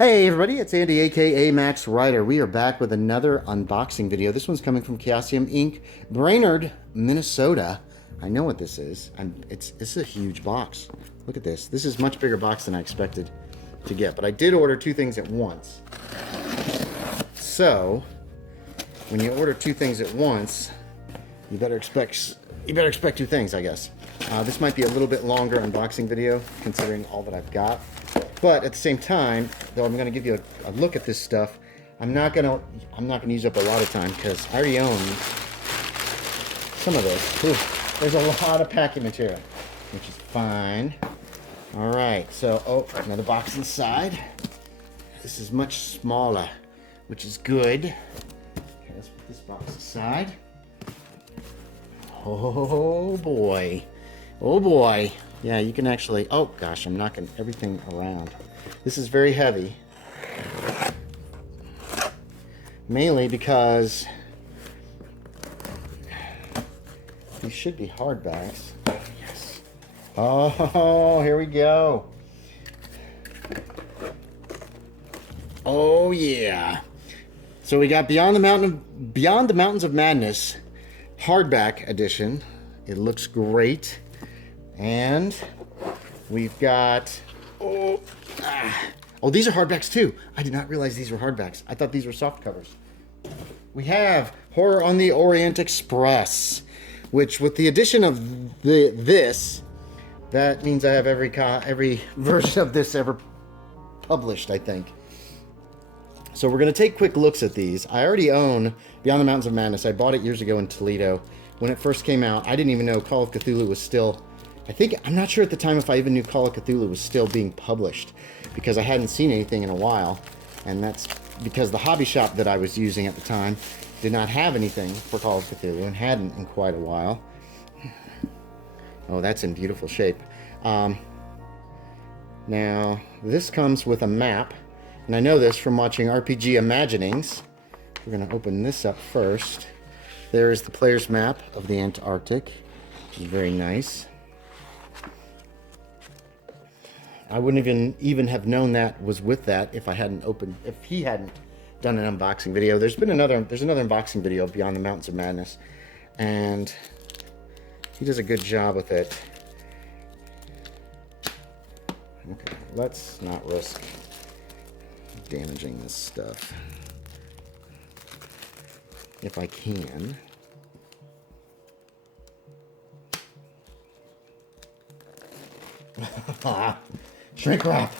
Hey everybody, it's Andy aka Max Ryder. We are back with another unboxing video. This one's coming from Chaosium Inc., Brainerd, Minnesota. I know what this is. It's a huge box. Look at this. This is a much bigger box than I expected to get, but I did order two things at once. So, when you order two things at once, you better expect two things, I guess. This might be a little bit longer unboxing video considering all that I've got. But at the same time, though I'm going to give you a look at this stuff, I'm not going to use up a lot of time because I already own some of this. Ooh, there's a lot of packing material, which is fine. All right, so another box inside. This is much smaller, which is good. Okay, let's put this box aside. Oh boy. Oh boy. Yeah, you can actually, oh gosh, I'm knocking everything around. This is very heavy. Mainly because these should be hardbacks. Yes. Oh, here we go. Oh yeah. So we got Beyond the Mountains of Madness hardback edition. It looks great. And we've got, these are hardbacks too. I did not realize these were hardbacks. I thought these were soft covers. We have Horror on the Orient Express, which with the addition of this, that means I have every version of this ever published, I think. So we're going to take quick looks at these. I already own Beyond the Mountains of Madness. I bought it years ago in Toledo. When it first came out, I didn't even know Call of Cthulhu was still... I'm not sure at the time if I even knew Call of Cthulhu was still being published because I hadn't seen anything in a while, and that's because the hobby shop that I was using at the time did not have anything for Call of Cthulhu and hadn't in quite a while. Oh, that's in beautiful shape. Now, this comes with a map, and I know this from watching RPG Imaginings. We're going to open this up first. There is the player's map of the Antarctic, which is very nice. I wouldn't even have known that was with that if he hadn't done an unboxing video. There's another unboxing video of Beyond the Mountains of Madness, and he does a good job with it. Okay, let's not risk damaging this stuff. If I can. Shrink wrap.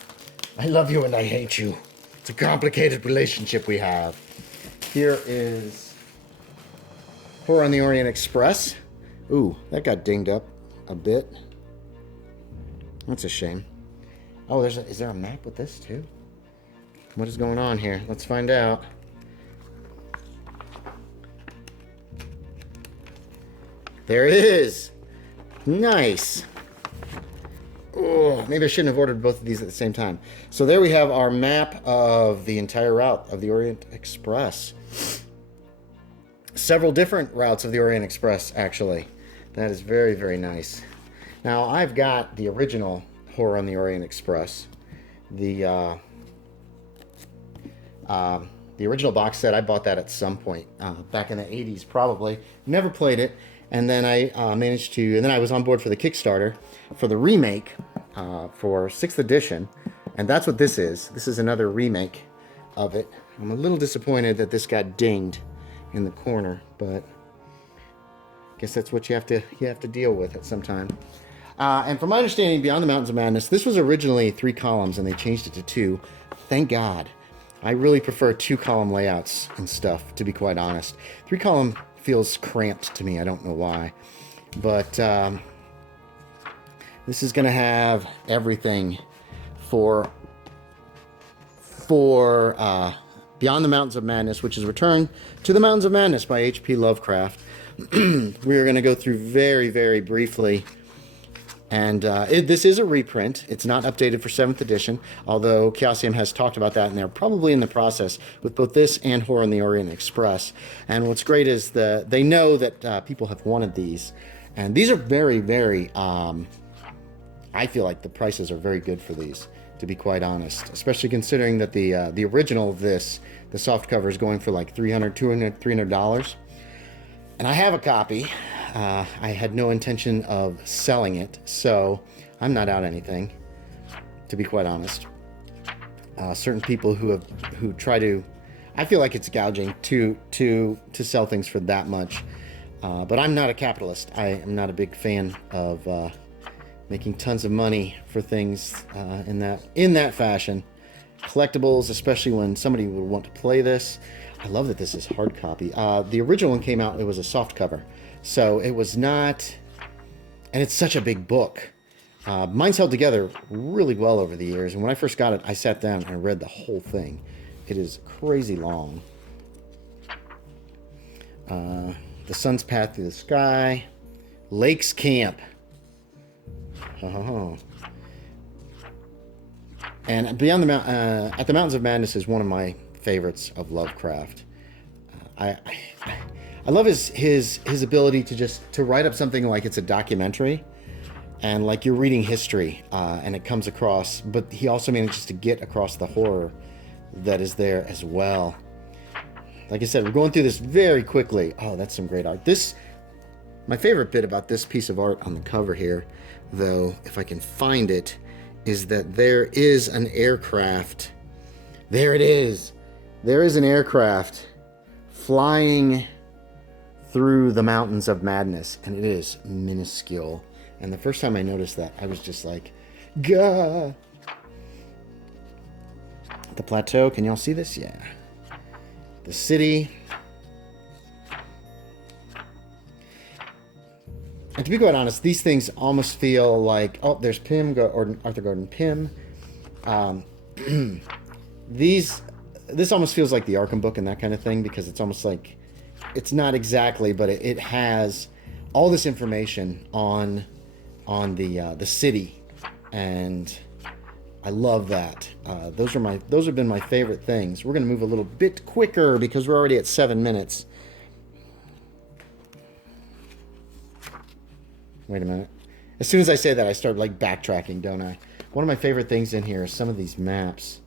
I love you and I hate you. It's a complicated relationship we have. Here is Horror on the Orient Express. Ooh, that got dinged up a bit. That's a shame. Oh, is there a map with this too? What is going on here? Let's find out. There it is. Nice. Oh, maybe I shouldn't have ordered both of these at the same time. So there we have our map of the entire route of the Orient Express. Several different routes of the Orient Express, actually. That is very, very nice. Now, I've got the original Horror on the Orient Express. The original box set, I bought that at some point, back in the 80s probably. Never played it. And then I and then I was on board for the Kickstarter for the remake for 6th edition. And that's what this is. This is another remake of it. I'm a little disappointed that this got dinged in the corner, but I guess that's what you have to deal with at some time. And from my understanding, Beyond the Mountains of Madness, this was originally 3 columns and they changed it to 2. Thank God. I really prefer 2-column layouts and stuff, to be quite honest. 3-column feels cramped to me. I don't know why. But this is going to have everything for Beyond the Mountains of Madness, which is Return to the Mountains of Madness by H.P. Lovecraft. We're going to go through very, very briefly. And this is a reprint. It's not updated for 7th edition, although Chaosium has talked about that, and they're probably in the process with both this and Horror on the Orient Express. And what's great is they know that people have wanted these. And these are very, very, I feel like the prices are very good for these. to be quite honest. Especially considering that the original of this, the soft cover, is going for like $300. And I have a copy. I had no intention of selling it, so I'm not out anything, to be quite honest. Certain people who try to, I feel like it's gouging to sell things for that much. But I'm not a capitalist. I am not a big fan of making tons of money for things in that fashion. Collectibles, especially when somebody would want to play this. I love that this is hard copy. The original one came out, it was a soft cover. So it was not, and it's such a big book. Mine's held together really well over the years. And when I first got it, I sat down and read the whole thing. It is crazy long. The Sun's Path Through the Sky. Lake's Camp. Oh. And Beyond the At the Mountains of Madness is one of my favorites of Lovecraft. I love his ability to write up something like it's a documentary, and like you're reading history, and it comes across. But he also manages to get across the horror that is there as well. Like I said, we're going through this very quickly. Oh, that's some great art. My favorite bit about this piece of art on the cover here, though, if I can find it, is that there is an aircraft. There it is. There is an aircraft flying through the Mountains of Madness, and it is minuscule. And the first time I noticed that, I was just like, gah! The plateau, can y'all see this? Yeah. The city. And to be quite honest, these things almost feel like, oh, there's Pym, or Arthur Gordon Pym. This almost feels like the Arkham book and that kind of thing, because it's almost like, it's not exactly, but it has all this information on the city, and I love that. Those have been my favorite things. We're going to move a little bit quicker because we're already at 7 minutes. Wait a minute. As soon as I say that, I start like backtracking, don't I? One of my favorite things in here is some of these maps.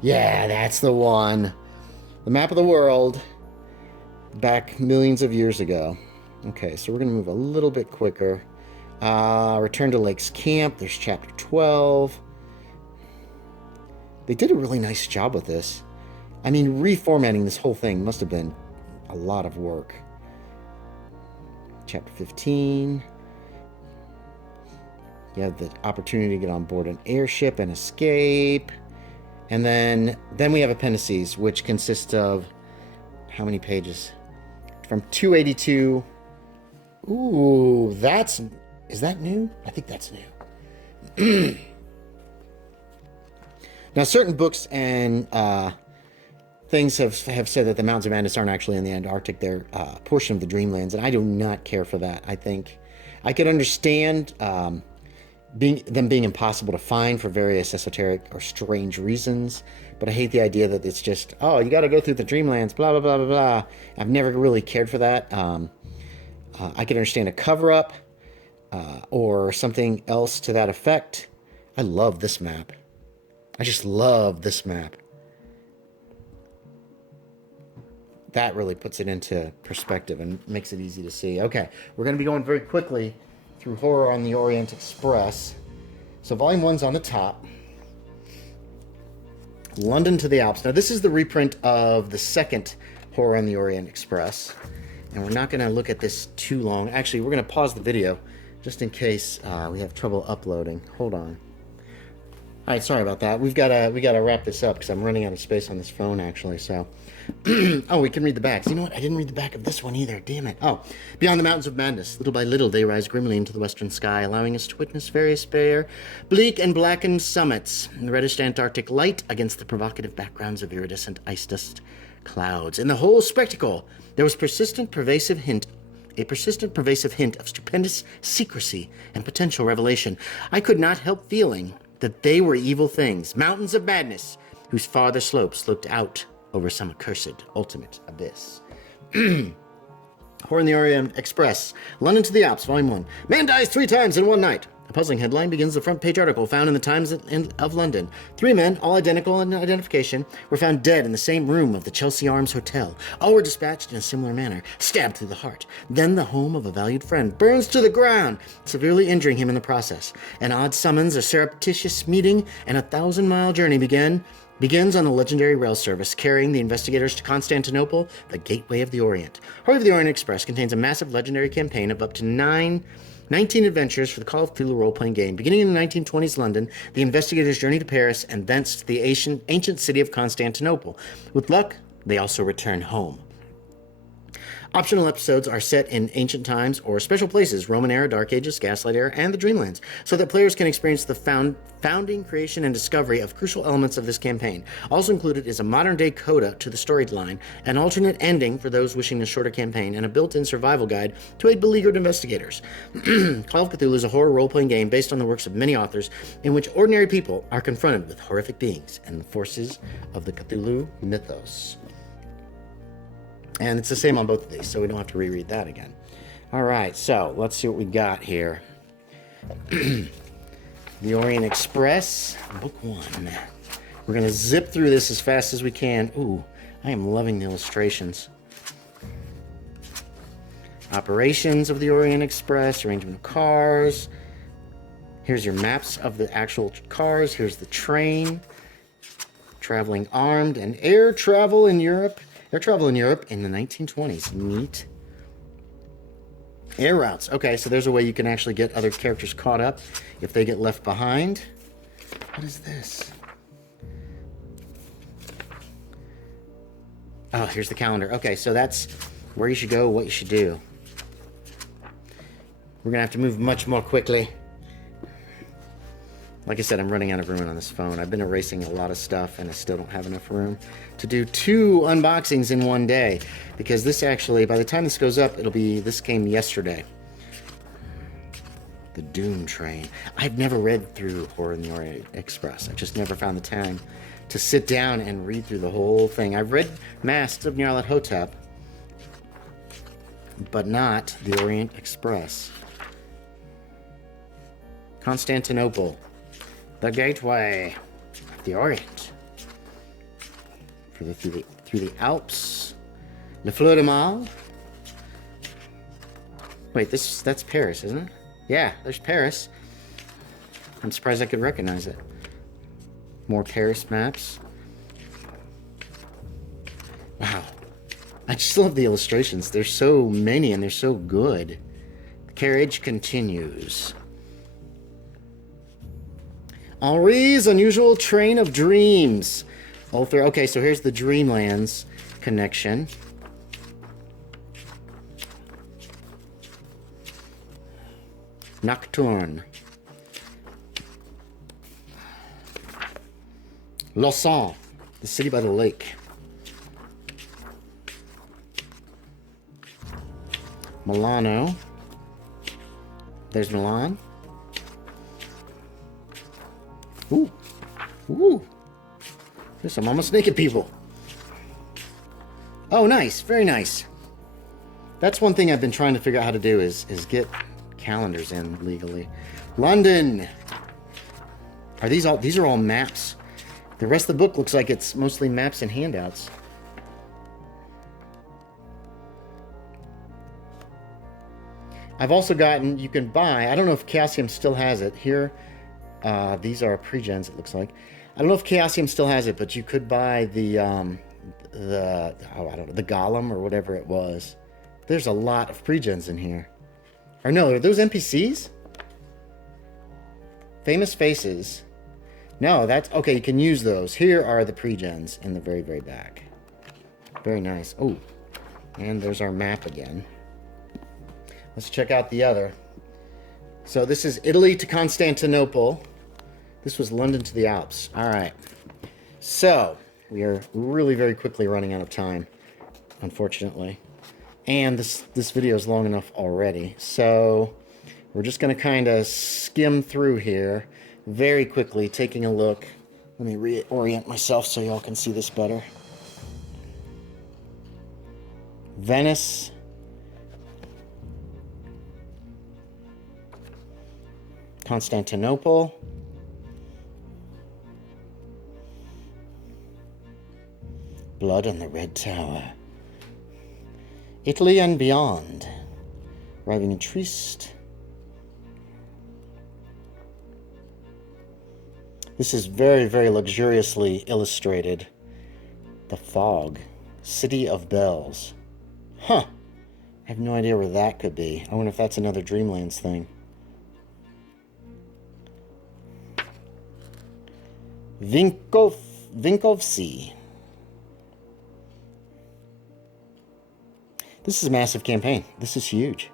Yeah, that's the one. The map of the world back millions of years ago. Okay, so we're going to move a little bit quicker. Return to Lake's Camp. There's chapter 12. They did a really nice job with this. I mean, reformatting this whole thing must have been a lot of work. Chapter 15. You have the opportunity to get on board an airship and escape. And then we have appendices, which consist of how many pages? From 282. Ooh, is that new? I think that's new. Now, certain books and things have said that the Mountains of Madness aren't actually in the Antarctic. They're a portion of the Dreamlands, and I do not care for that. I think I could understand them being impossible to find for various esoteric or strange reasons, but I hate the idea that it's just, oh, you got to go through the Dreamlands, blah, blah, blah, blah, blah. I've never really cared for that. I could understand a cover-up or something else to that effect. I love this map. I just love this map. That really puts it into perspective and makes it easy to see. Okay, we're going to be going very quickly through Horror on the Orient Express. So volume 1's on the top. London to the Alps. Now this is the reprint of the second Horror on the Orient Express. And we're not going to look at this too long. Actually, we're going to pause the video just in case we have trouble uploading. Hold on. All right, sorry about that. We got to wrap this up because I'm running out of space on this phone, actually. So, oh, we can read the backs. You know what? I didn't read the back of this one either. Damn it. Oh, Beyond the Mountains of Madness. Little by little, they rise grimly into the western sky, allowing us to witness various bare, bleak and blackened summits, and the reddish Antarctic light against the provocative backgrounds of iridescent ice dust clouds. In the whole spectacle, there was a persistent, pervasive hint of stupendous secrecy and potential revelation. I could not help feeling that they were evil things, mountains of madness, whose farther slopes looked out over some accursed ultimate abyss. Horror in the Orient Express, London to the Alps, Volume 1. Man dies 3 times in one night. A puzzling headline begins the front page article found in the Times of London. 3 men, all identical in identification, were found dead in the same room of the Chelsea Arms Hotel. All were dispatched in a similar manner, stabbed through the heart. Then the home of a valued friend burns to the ground, severely injuring him in the process. An odd summons, a surreptitious meeting, and a 1,000-mile journey begins on the legendary rail service, carrying the investigators to Constantinople, the gateway of the Orient. Horror of the Orient Express contains a massive legendary campaign of up to 19 adventures for the Call of Cthulhu role-playing game. Beginning in the 1920s London, the investigators journey to Paris and thence to the ancient city of Constantinople. With luck, they also return home. Optional episodes are set in ancient times or special places, Roman era, Dark Ages, Gaslight era, and the Dreamlands, so that players can experience the founding, creation, and discovery of crucial elements of this campaign. Also included is a modern-day coda to the storyline, an alternate ending for those wishing a shorter campaign, and a built-in survival guide to aid beleaguered investigators. Call of Cthulhu is a horror role-playing game based on the works of many authors, in which ordinary people are confronted with horrific beings and the forces of the Cthulhu mythos. And it's the same on both of these, so we don't have to reread that again. All right, so let's see what we got here. The Orient Express, Book 1. We're going to zip through this as fast as we can. Ooh, I am loving the illustrations. Operations of the Orient Express, arrangement of cars. Here's your maps of the actual cars. Here's the train. Traveling armed and air travel in Europe. Air travel in Europe in the 1920s. Neat. Air routes. Okay, so there's a way you can actually get other characters caught up if they get left behind. What is this? Oh, here's the calendar. Okay, so that's where you should go, what you should do. We're going to have to move much more quickly. Like I said, I'm running out of room on this phone. I've been erasing a lot of stuff, and I still don't have enough room to do 2 unboxings in one day. Because this actually, by the time this goes up, this came yesterday. The Doom Train. I've never read through Horror in the Orient Express. I've just never found the time to sit down and read through the whole thing. I've read Masks of Nyarlathotep, but not the Orient Express. Constantinople. The gateway of the Orient. Through the Alps. Le Fleur de Mal. Wait, that's Paris, isn't it? Yeah, there's Paris. I'm surprised I could recognize it. More Paris maps. Wow. I just love the illustrations. There's so many and they're so good. The carriage continues. Henri's Unusual Train of Dreams. Okay, so here's the Dreamlands connection. Nocturne. Lausanne, the city by the lake. Milano. There's Milan. Ooh. Ooh. There's some almost naked people. Oh, nice. Very nice. That's one thing I've been trying to figure out how to do is get calendars in legally. London. These are all maps. The rest of the book looks like it's mostly maps and handouts. I've also gotten, you can buy, I don't know if Chaosium still has it. Here, these are pre-gens, it looks like. I don't know if Chaosium still has it, but you could buy the Golem or whatever it was. There's a lot of pre-gens in here. Or no, are those NPCs? Famous faces. No, that's... Okay, you can use those. Here are the pre-gens in the very, very back. Very nice. Oh, and there's our map again. Let's check out the other. So this is Italy to Constantinople. This was London to the Alps. All right. So we are really very quickly running out of time, unfortunately. And this video is long enough already. So we're just going to kind of skim through here very quickly, taking a look. Let me reorient myself so y'all can see this better. Venice. Constantinople. Blood on the Red Tower. Italy and beyond. Arriving in Trieste. This is very, very luxuriously illustrated. The Fog. City of Bells. Huh. I have no idea where that could be. I wonder if that's another Dreamlands thing. Vinkovci. This is a massive campaign. This is huge.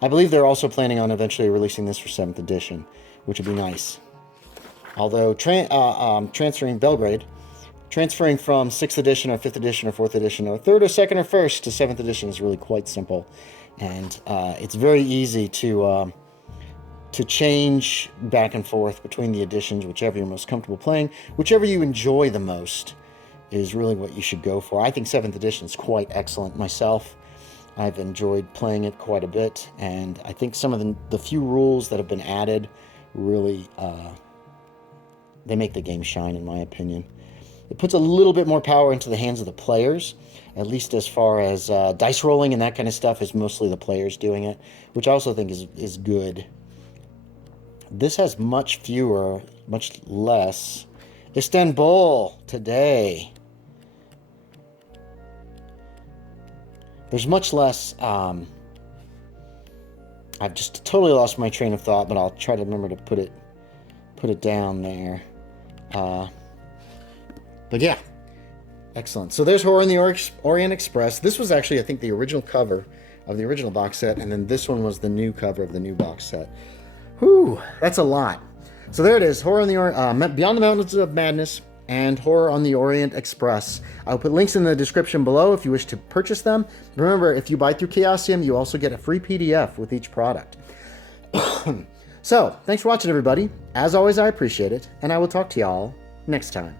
I believe they're also planning on eventually releasing this for 7th edition, which would be nice. Although transferring Belgrade, transferring from 6th edition or 5th edition or 4th edition or 3rd or 2nd or 1st to 7th edition is really quite simple. And it's very easy to change back and forth between the editions, whichever you're most comfortable playing. Whichever you enjoy the most is really what you should go for. I think 7th edition is quite excellent myself. I've enjoyed playing it quite a bit, and I think some of the few rules that have been added really, they make the game shine, in my opinion. It puts a little bit more power into the hands of the players, at least as far as dice rolling and that kind of stuff is mostly the players doing it, which I also think is good. This has much fewer, much less. Istanbul today. There's much less. I've just totally lost my train of thought, but I'll try to remember to put it down there. But yeah, excellent. So there's Horror in the Orient Express. This was actually, I think, the original cover of the original box set, and then this one was the new cover of the new box set. Whew, that's a lot. So there it is, Horror on the Beyond the Mountains of Madness and Horror on the Orient Express. I'll put links in the description below if you wish to purchase them. Remember, if you buy through Chaosium, you also get a free PDF with each product. So, thanks for watching, everybody. As always, I appreciate it, and I will talk to y'all next time.